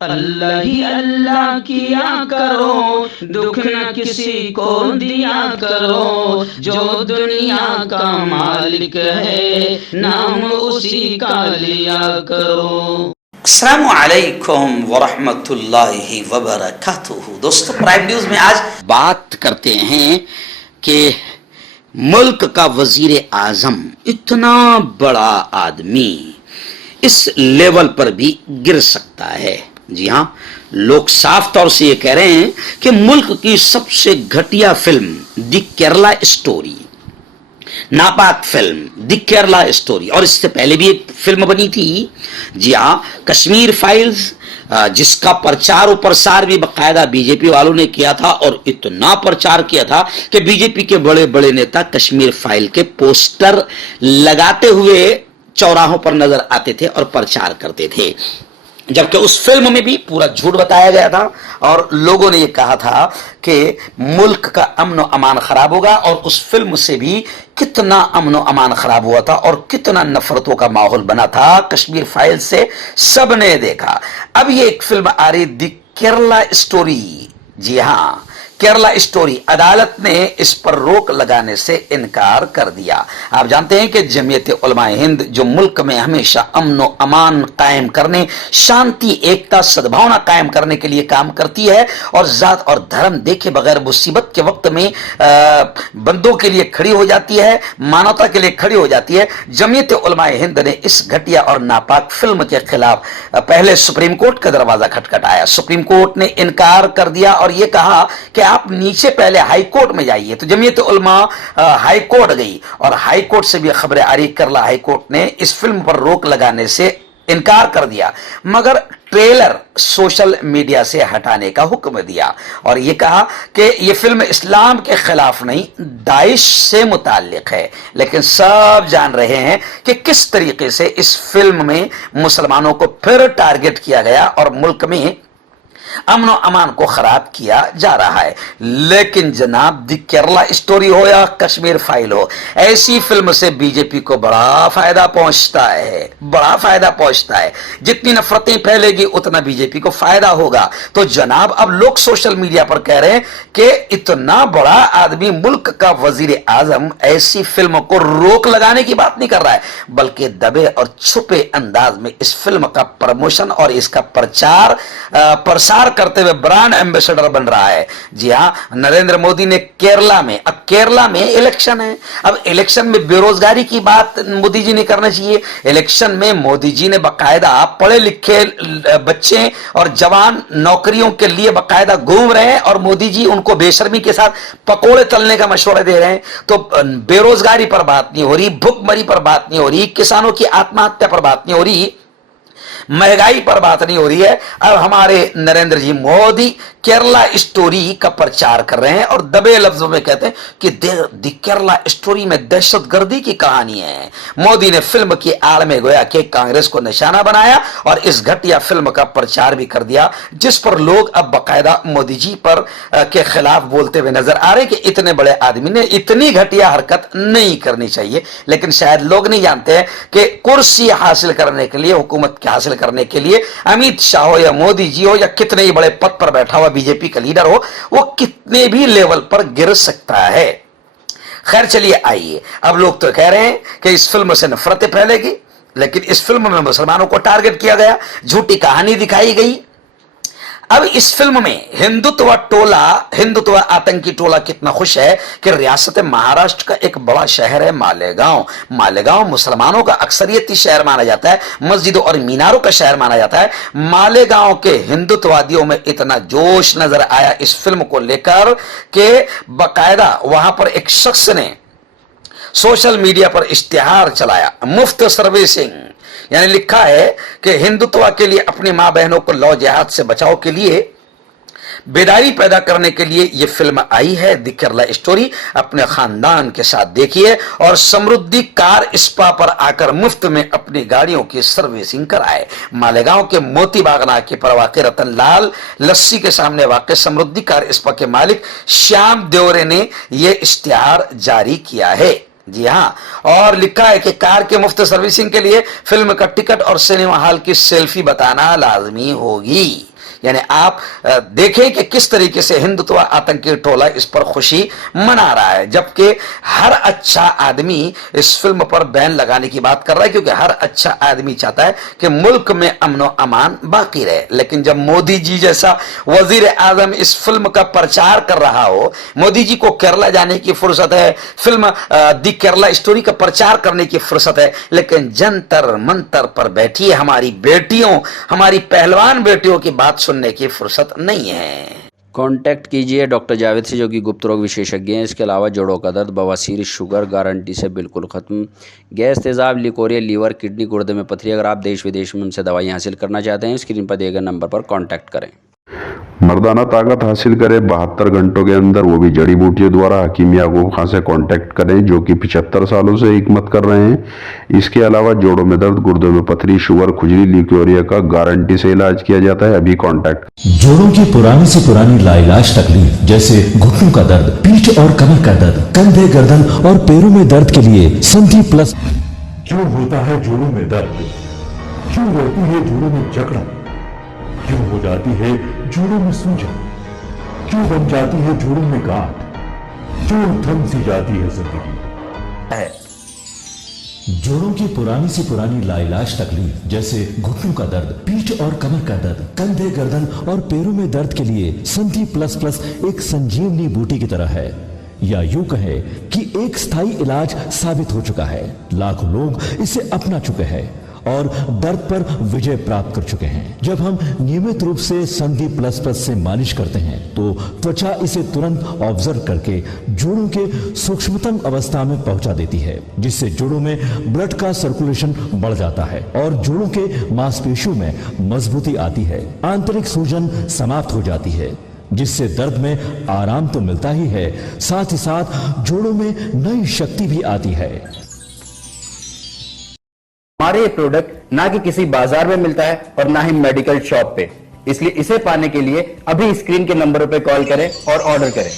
अल्लाह ही अल्लाह किया करो, दुख न किसी को दिया करो, जो दुनिया का मालिक है नाम उसी का लिया करो। अस्सलामु अलैकुम वरहमतुल्लाहि वबरकातुहू। दोस्तों, प्राइम न्यूज में आज बात करते हैं कि मुल्क का वजीर आजम, इतना बड़ा आदमी इस लेवल पर भी गिर सकता है। जी हाँ, लोग साफ तौर से ये कह रहे हैं कि मुल्क की सबसे घटिया फिल्म द केरला स्टोरी, नापाक फिल्म द केरला स्टोरी, और इससे पहले भी एक फिल्म बनी थी, जी हाँ, कश्मीर फाइल्स, जिसका प्रचार और प्रसार भी बकायदा बीजेपी वालों ने किया था, और इतना प्रचार किया था कि बीजेपी के बड़े बड़े नेता कश्मीर फाइल के पोस्टर लगाते हुए चौराहों पर नजर आते थे और प्रचार करते थे। जबकि उस फिल्म में भी पूरा झूठ बताया गया था और लोगों ने यह कहा था कि मुल्क का अमन और अमान खराब होगा, और उस फिल्म से भी कितना अमन और अमान खराब हुआ था और कितना नफरतों का माहौल बना था कश्मीर फाइल से, सबने देखा। अब ये एक फिल्म आ रही द केरला स्टोरी। जी हाँ, केरला स्टोरी। अदालत ने इस पर रोक लगाने से इनकार कर दिया। आप जानते हैं कि जमीयत उलमा हिंद जो मुल्क में हमेशा अमन व अमान कायम करने, शांति, एकता, सद्भावना कायम करने के लिए काम करती है, और जात और धर्म देखे बगैर मुसीबत के वक्त में बंदों के लिए खड़ी हो जाती है, मानवता के लिए खड़ी हो जाती है। जमीयत उलमा हिंद ने इस घटिया और नापाक फिल्म के खिलाफ पहले सुप्रीम कोर्ट का दरवाजा खटखटाया। सुप्रीम कोर्ट ने इनकार कर दिया और यह कहा कि आप नीचे पहले हाई कोर्ट में जाइए। तो जमीयत उलमा हाई कोर्ट गई, और हाई कोर्ट से भी खबरें आ रही, केरला हाई कोर्ट ने इस फिल्म पर रोक लगाने से इनकार कर दिया, मगर ट्रेलर सोशल मीडिया से हटाने का हुक्म दिया, और यह कहा कि यह फिल्म इस्लाम के खिलाफ नहीं, दाइश से मुताल्लिक है। लेकिन सब जान रहे हैं कि किस तरीके से इस फिल्म में मुसलमानों को फिर टारगेट किया गया और मुल्क में अमन और अमान को खराब किया जा रहा है। लेकिन जनाब, द केरला स्टोरी हो या कश्मीर फाइल हो, ऐसी फिल्म से बीजेपी को बड़ा फायदा पहुंचता है, बड़ा फायदा पहुंचता है। जितनी नफरतें फैलेगी उतना बीजेपी को फायदा होगा। तो जनाब, अब लोग सोशल मीडिया पर कह रहे हैं कि इतना बड़ा आदमी, मुल्क का वजीर आजम, ऐसी फिल्म को रोक लगाने की बात नहीं कर रहा है, बल्कि दबे और छुपे अंदाज में इस फिल्म का प्रमोशन और इसका प्रचार प्रसार करते हुए ब्रांड एम्बेसडर बन रहा है। जी हां, नरेंद्र मोदी ने केरला में, अब केरला में इलेक्शन है, अब इलेक्शन में बेरोजगारी की बात मोदी जी ने करना चाहिए। इलेक्शन में मोदी जी ने बकायदा पढ़े लिखे बच्चे और जवान नौकरियों के लिए बकायदा घूम रहे हैं, और मोदी जी उनको बेशर्मी के साथ पकोड़े तलने का मशवरा दे रहे हैं। तो बेरोजगारी पर बात नहीं हो रही, भुखमरी पर बात नहीं हो रही, किसानों की आत्महत्या पर बात नहीं हो रही, महंगाई पर बात नहीं हो रही है। अब हमारे नरेंद्र जी मोदी केरला स्टोरी का प्रचार कर रहे हैं और दबे लफ्जों में कहते हैं कि द केरला स्टोरी में दहशतगर्दी की कहानी है। मोदी ने फिल्म की आड़ में गोया कि कांग्रेस को निशाना बनाया और इस घटिया फिल्म का प्रचार भी कर दिया, जिस पर लोग अब बकायदा मोदी जी पर के खिलाफ बोलते हुए नजर आ रहे हैं कि इतने बड़े आदमी ने इतनी घटिया हरकत नहीं करनी चाहिए। लेकिन शायद लोग नहीं जानते हैं कि कुर्सी हासिल करने के लिए, हुकूमत के हासिल करने के लिए, अमित शाह हो या मोदी जी हो या कितने ही बड़े पद पर बैठा हुआ बीजेपी का लीडर हो, वो कितने भी लेवल पर गिर सकता है। खैर, चलिए आइए, अब लोग तो कह रहे हैं कि इस फिल्म से नफरतें फैलेगी, लेकिन इस फिल्म में मुसलमानों को टारगेट किया गया, झूठी कहानी दिखाई गई। अब इस फिल्म में हिंदुत्व आतंकी टोला कितना खुश है कि रियासत महाराष्ट्र का एक बड़ा शहर है मालेगांव मुसलमानों का अक्सरियती शहर माना जाता है, मस्जिदों और मीनारों का शहर माना जाता है। मालेगांव के हिंदुत्ववादियों में इतना जोश नजर आया इस फिल्म को लेकर कि बकायदा वहां पर एक शख्स ने सोशल मीडिया पर इश्तिहार चलाया, मुफ्त सर्विसिंग, यानी लिखा है कि हिंदुत्व के लिए, अपनी मां बहनों को लौ जिहाद से बचाव के लिए, बेदारी पैदा करने के लिए यह फिल्म आई है द केरला स्टोरी। अपने खानदान के साथ देखिए और समृद्धि कार स्पा पर आकर मुफ्त में अपनी गाड़ियों की सर्विसिंग कराए। मालेगांव के मोती बागना के प्रवासी रतन लाल लस्सी के सामने वाक़ समृद्धि कार स्पा के मालिक श्याम देवरे ने यह इश्तिहार जारी किया है। जी हाँ, और लिखा है कि कार के मुफ्त सर्विसिंग के लिए फिल्म का टिकट और सिनेमा हॉल की सेल्फी बताना लाजमी होगी। यानी आप देखें कि किस तरीके से हिंदुत्व आतंकी टोला इस पर खुशी मना रहा है, जबकि हर अच्छा आदमी इस फिल्म पर बैन लगाने की बात कर रहा है, क्योंकि हर अच्छा आदमी चाहता है कि मुल्क में अमन व अमान बाकी रहे। लेकिन जब मोदी जी जैसा वजीर आजम इस फिल्म का प्रचार कर रहा हो, मोदी जी को केरला जाने की फुर्सत है, फिल्म दी केरला स्टोरी का प्रचार करने की फुर्सत है, लेकिन जंतर मंतर पर बैठी हमारी बेटियों, हमारी पहलवान बेटियों की बात सुनने की फुर्सत नहीं है। कांटेक्ट कीजिए डॉक्टर जावेद से, जो कि गुप्त रोग विशेषज्ञ हैं। इसके अलावा जोड़ों का दर्द, बवासीर, शुगर गारंटी से बिल्कुल ख़त्म, गैस, तेज़ाब, लिकोरिया, लीवर, किडनी, गुर्दे में पथरी। अगर आप देश विदेश में उनसे दवाई हासिल करना चाहते हैं, स्क्रीन पर दिए गए नंबर पर कॉन्टैक्ट करें। मर्दाना ताकत हासिल करें 72 घंटों के अंदर, वो भी जड़ी बूटियों द्वारा। हकीम याकूब खान से कांटेक्ट करें, जो कि 75 सालों से हिकमत कर रहे हैं। इसके अलावा जोड़ों में दर्द, गुर्दों में पथरी, शुगर, खुजली, लिकोरिया का गारंटी से इलाज किया जाता है। अभी कांटेक्ट। जोड़ों की पुरानी से पुरानी लाइलाज तकलीफ जैसे घुटनों का दर्द, पीठ और कमर का दर्द, कंधे, गर्दन और पैरों में दर्द के लिए संधि प्लस। क्यों होता है जोड़ों में दर्द? क्यों रहती है जोड़ों में जकड़न? क्यों हो जाती है जोड़ों में सूजन? क्यों बन जाती है जोड़ों में गांठ? क्यों थम सी जाती है जिंदगी? जोड़ों की पुरानी से पुरानी लाइलाज तकलीफ जैसे घुटनों का दर्द, पीठ और कमर का दर्द, कंधे, गर्दन और पैरों में दर्द के लिए संधि प्लस प्लस एक संजीवनी बूटी की तरह है, या यूं कहे कि एक स्थायी इलाज साबित हो चुका है। लाखों लोग इसे अपना चुके हैं और दर्द पर विजय प्राप्त कर चुके हैं। जब हम नियमित रूप से संधि प्लस प्लस से मालिश करते हैं तो त्वचा इसे तुरंत ऑब्जर्व करके जोड़ों के सूक्ष्मतम अवस्था में पहुंचा देती है, जिससे जोड़ों में ब्लड का सर्कुलेशन बढ़ जाता है और जोड़ों के मांसपेशियों में मजबूती आती है। आंतरिक सूजन समाप्त हो जाती है, जिससे दर्द में आराम तो मिलता ही है, साथ ही साथ जोड़ों में नई शक्ति भी आती है। हमारे ये प्रोडक्ट ना कि किसी बाजार में मिलता है और ना ही मेडिकल शॉप पे, इसलिए इसे पाने के लिए अभी स्क्रीन के नंबरों पे कॉल करें और ऑर्डर करें।